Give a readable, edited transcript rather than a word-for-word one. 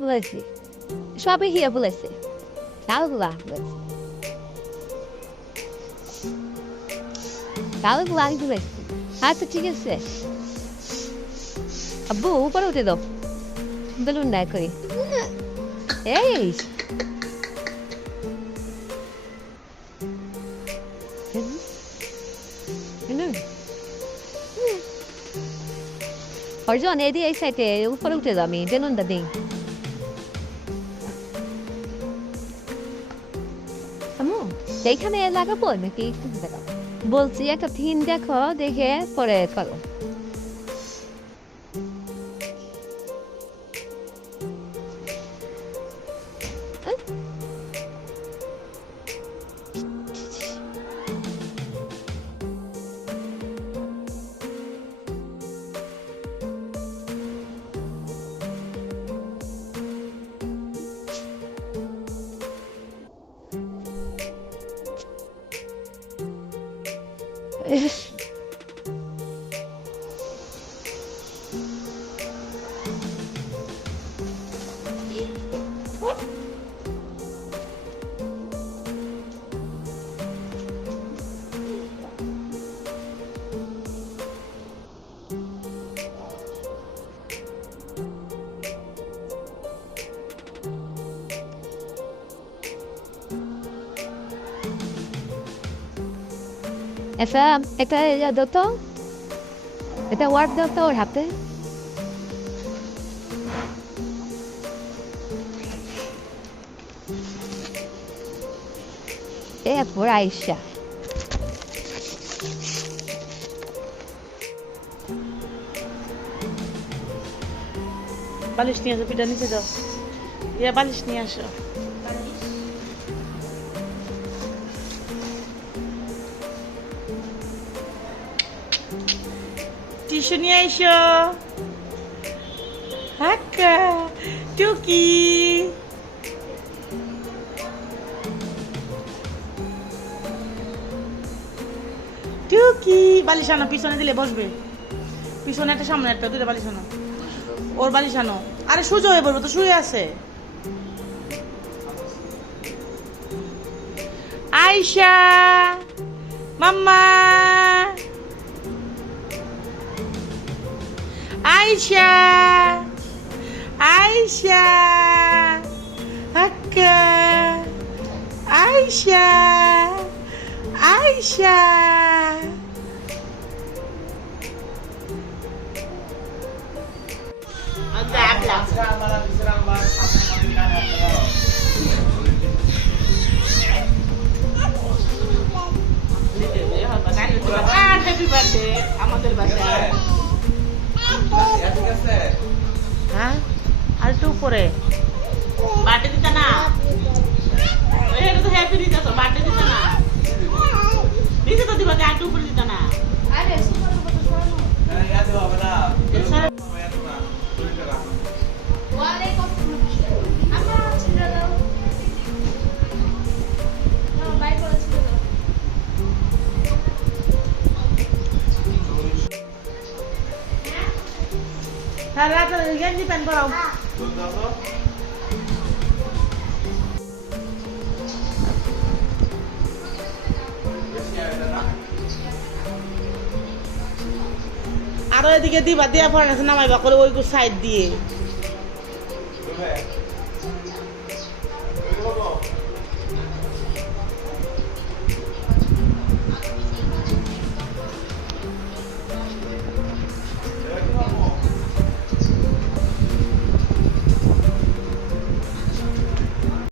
বলেছি সবই হিয়া বলেছে তালগুলা বলেছে তালগুলা আমি বলেছি আচ্ছা ঠিক আছে আব্বু উপরে উঠে দাও বেলুন না করি এই অর্জন এদি এই সাইডে উপরে উঠে দাও আমি বেলুনটা দিই এইখানে লাগাবো নাকি বলছি একটা থিম দেখো দেখে পরে করো FM, একটা দাও তো এটা ওয়ার্ড দাও তো ওর হাতে এরপর আইসা বালিশ নিয়ে আসো পিঠা নিচে যাও ইয়া বালিশ নিয়ে আসো টিস্যু নিয়ে আইসো হাক্কা টুকি টুকি বালিশ আনো পিছনে দিলে বসবে পিছনে একটা সামনে একটা দুটো বালিশ আনো ওর বালিশ আনো আরে সুজো হয়ে বলবো তো শুয়ে আছে আয়শা মাম্মা আয়শা আয়শা হাক্কা আয়শা আয়শা আমাদের বাসায় হ্যাঁ আর একটু উপরে বাটে দিতে না এটা তো হ্যাপি দিতে তো বাটে দিতে না দিতে তো দিবা আর একটু উপরে দিতে না আরে সুপার উপরে তো সরানো হ্যাঁ ইয়াতে হবে না এত না শরীরটা রাখো ওয়ালাইকুম আসসালাম আমরা ছিল দাও না বাই করে ছিল দাও হ্যাঁ রাত গেঞ্জি প্যান্ট পরাও আরো এদিকে দিবা দিয়া পড়া নামাইবা করে ওই সাইড দিয়ে